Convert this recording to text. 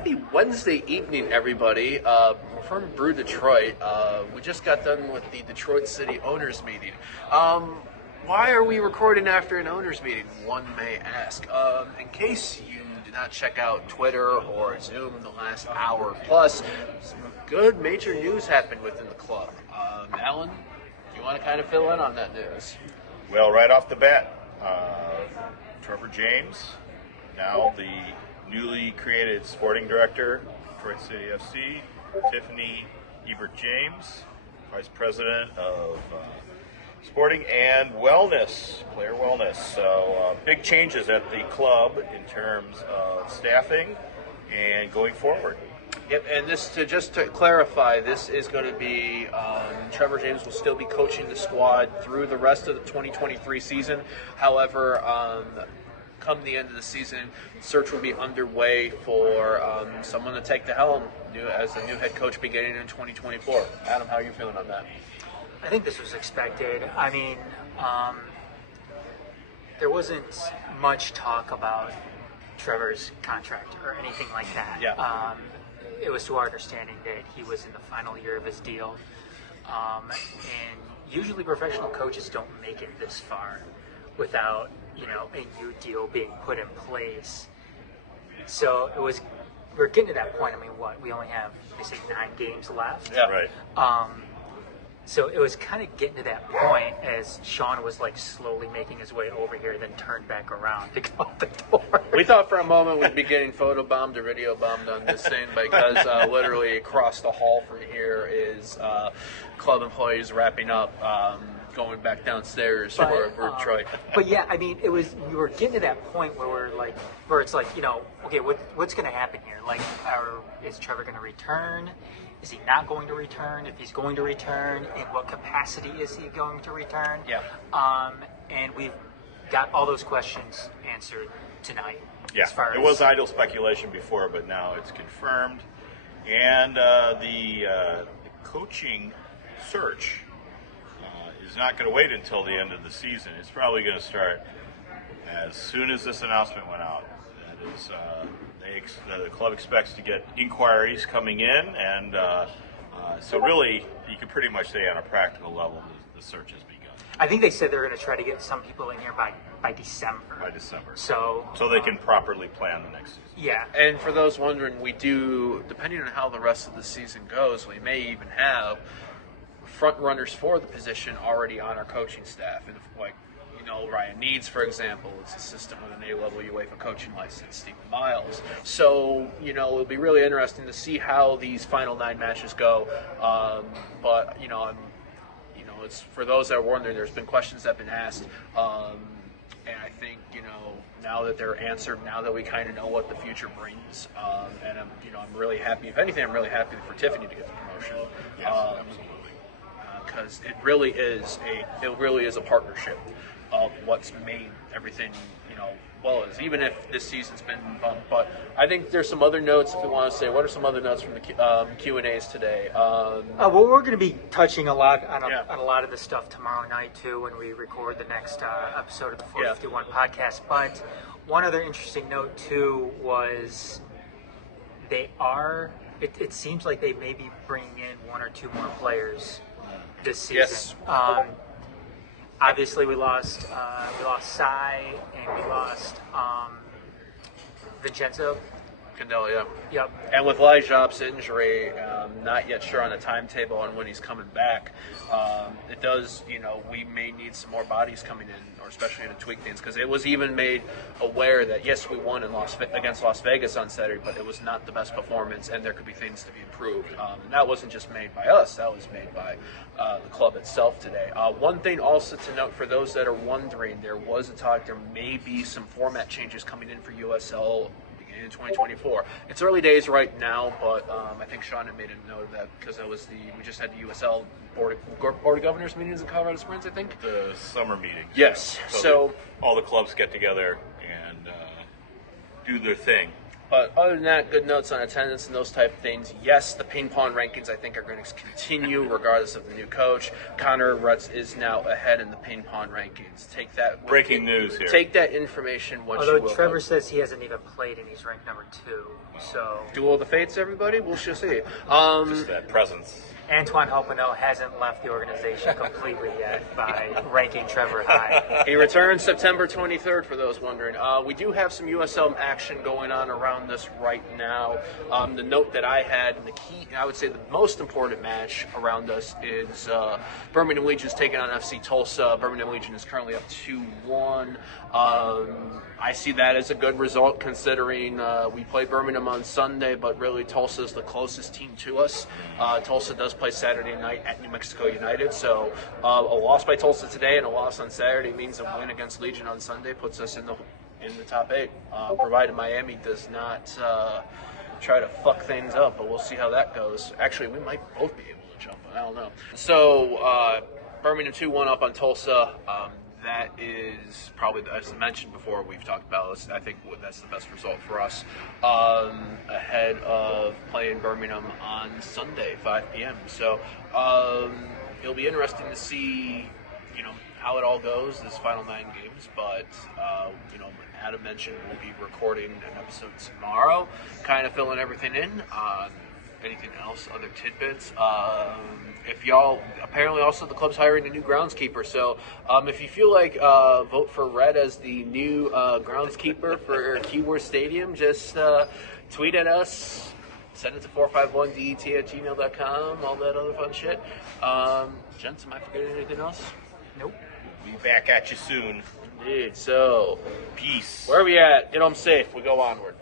Happy Wednesday evening, everybody. We're from Brew Detroit. We just got done with the Detroit City Owners Meeting. Why are we recording after an owners meeting, one may ask? In case you did not check out Twitter or Zoom in the last hour plus, some good major news happened within the club. Alan, do you want to kind of fill in on that news? Well, right off the bat, Trevor James, now the newly created sporting director, Detroit City FC, Tiffany Ebert James, vice president of sporting and wellness, player wellness. So big changes at the club in terms of staffing and going forward. Yep, and just to clarify, this is going to be Trevor James will still be coaching the squad through the rest of the 2023 season. However, come the end of the season, search will be underway for someone to take the helm as the new head coach beginning in 2024. Adam, how are you feeling on that? I think this was expected. I mean, there wasn't much talk about Trevor's contract or anything like that. Yeah. It was to our understanding that he was in the final year of his deal. And usually professional coaches don't make it this far without, a new deal being put in place. So we're getting to that point. I mean, we only have, they say 9 games left. Yeah. Right. So it was kind of getting to that point as Sean was slowly making his way over here, then turned back around to go out the door. We thought for a moment we'd be getting photobombed or video bombed on this thing because literally across the hall from here is club employees wrapping up, going back downstairs for Detroit. But yeah, I mean, we were getting to that point where it's okay, what's going to happen here? Is Trevor going to return? Is he not going to return? If he's going to return, in what capacity is he going to return? Yeah. And we've got all those questions answered tonight. Yeah, it was idle speculation before, but now it's confirmed. And the coaching search is not going to wait until the end of the season. It's probably going to start as soon as this announcement went out. That is, the club expects to get inquiries coming in, and so really, you can pretty much say on a practical level, the search has begun. I think they said they're going to try to get some people in here by December. By December. So they can properly plan the next season. Yeah. And for those wondering, we do, depending on how the rest of the season goes, we may even have front runners for the position already on our coaching staff. And Ryan Needs, for example, is assistant with an A-level UEFA coaching license, Stephen Miles. So, it'll be really interesting to see how these final 9 matches go. But, it's for those that are wondering, there's been questions that have been asked. And I think, now that they're answered, now that we kind of know what the future brings, and I'm really happy. If anything, I'm really happy for Tiffany to get the promotion. Yes, absolutely. Because it really is a partnership of what's made everything, well as, even if this season's been bumped. But I think there's some other notes, if we want to say, what are some other notes from the Q&As today? Well, we're going to be touching a lot on a lot of this stuff tomorrow night, too, when we record the next episode of the 451 podcast. But one other interesting note, too, was it seems like they may be bringing in 1 or 2 more players this season. Yes. Obviously, we lost Cy and we lost Vincenzo. Candela, yeah. Yep. And with Lijop's injury, not yet sure on a timetable on when he's coming back, it does, we may need some more bodies coming in, or especially to tweak things, because it was even made aware that, yes, we won against Las Vegas on Saturday, but it was not the best performance, and there could be things to be improved. And that wasn't just made by us, that was made by the club itself today. One thing also to note, for those that are wondering, there was a talk, there may be some format changes coming in for USL in 2024. It's early days right now, but I think Sean had made a note of that because we just had the USL Board of Governors meetings in Colorado Springs, I think. The summer meeting. Yes. So all the clubs get together and do their thing. But other than that, good notes on attendance and those type of things. Yes, the ping pong rankings I think are going to continue regardless of the new coach. Connor Rutz is now ahead in the ping pong rankings. Take that. Breaking news here. Take that information once you will. Although Trevor says he hasn't even played and he's ranked number 2. So Duel of the Fates, everybody. We'll just see. Just that presence. Antoine Helpinot hasn't left the organization completely yet by ranking Trevor high. He returns September 23rd, for those wondering. We do have some USL action going on around this right now. The note that I had, and the key, I would say the most important match around us is Birmingham Legion is taking on FC Tulsa. Birmingham Legion is currently up 2-1. I see that as a good result considering we play Birmingham on Sunday, but really Tulsa is the closest team to us. Tulsa does play Saturday night at New Mexico United, so a loss by Tulsa today and a loss on Saturday means a win against Legion on Sunday puts us in the top 8, provided Miami does not try to fuck things up, but we'll see how that goes. Actually, we might both be able to jump, I don't know. So Birmingham 2-1 up on Tulsa. That is probably, as I mentioned before, we've talked about this. I think that's the best result for us ahead of playing Birmingham on Sunday, 5 p.m. So it'll be interesting to see, how it all goes, this final 9 games. But, Adam mentioned we'll be recording an episode tomorrow, kind of filling everything in. Anything else, other tidbits? If y'all, apparently also the club's hiring a new groundskeeper, so if you feel like vote for Red as the new groundskeeper for Keyword Stadium, just tweet at us, send it to 451det@gmail.com, all that other fun shit. Gents, am I forgetting anything else? Nope. Be back at you soon. Indeed, so Peace. where are we at? Get home safe, we go onward.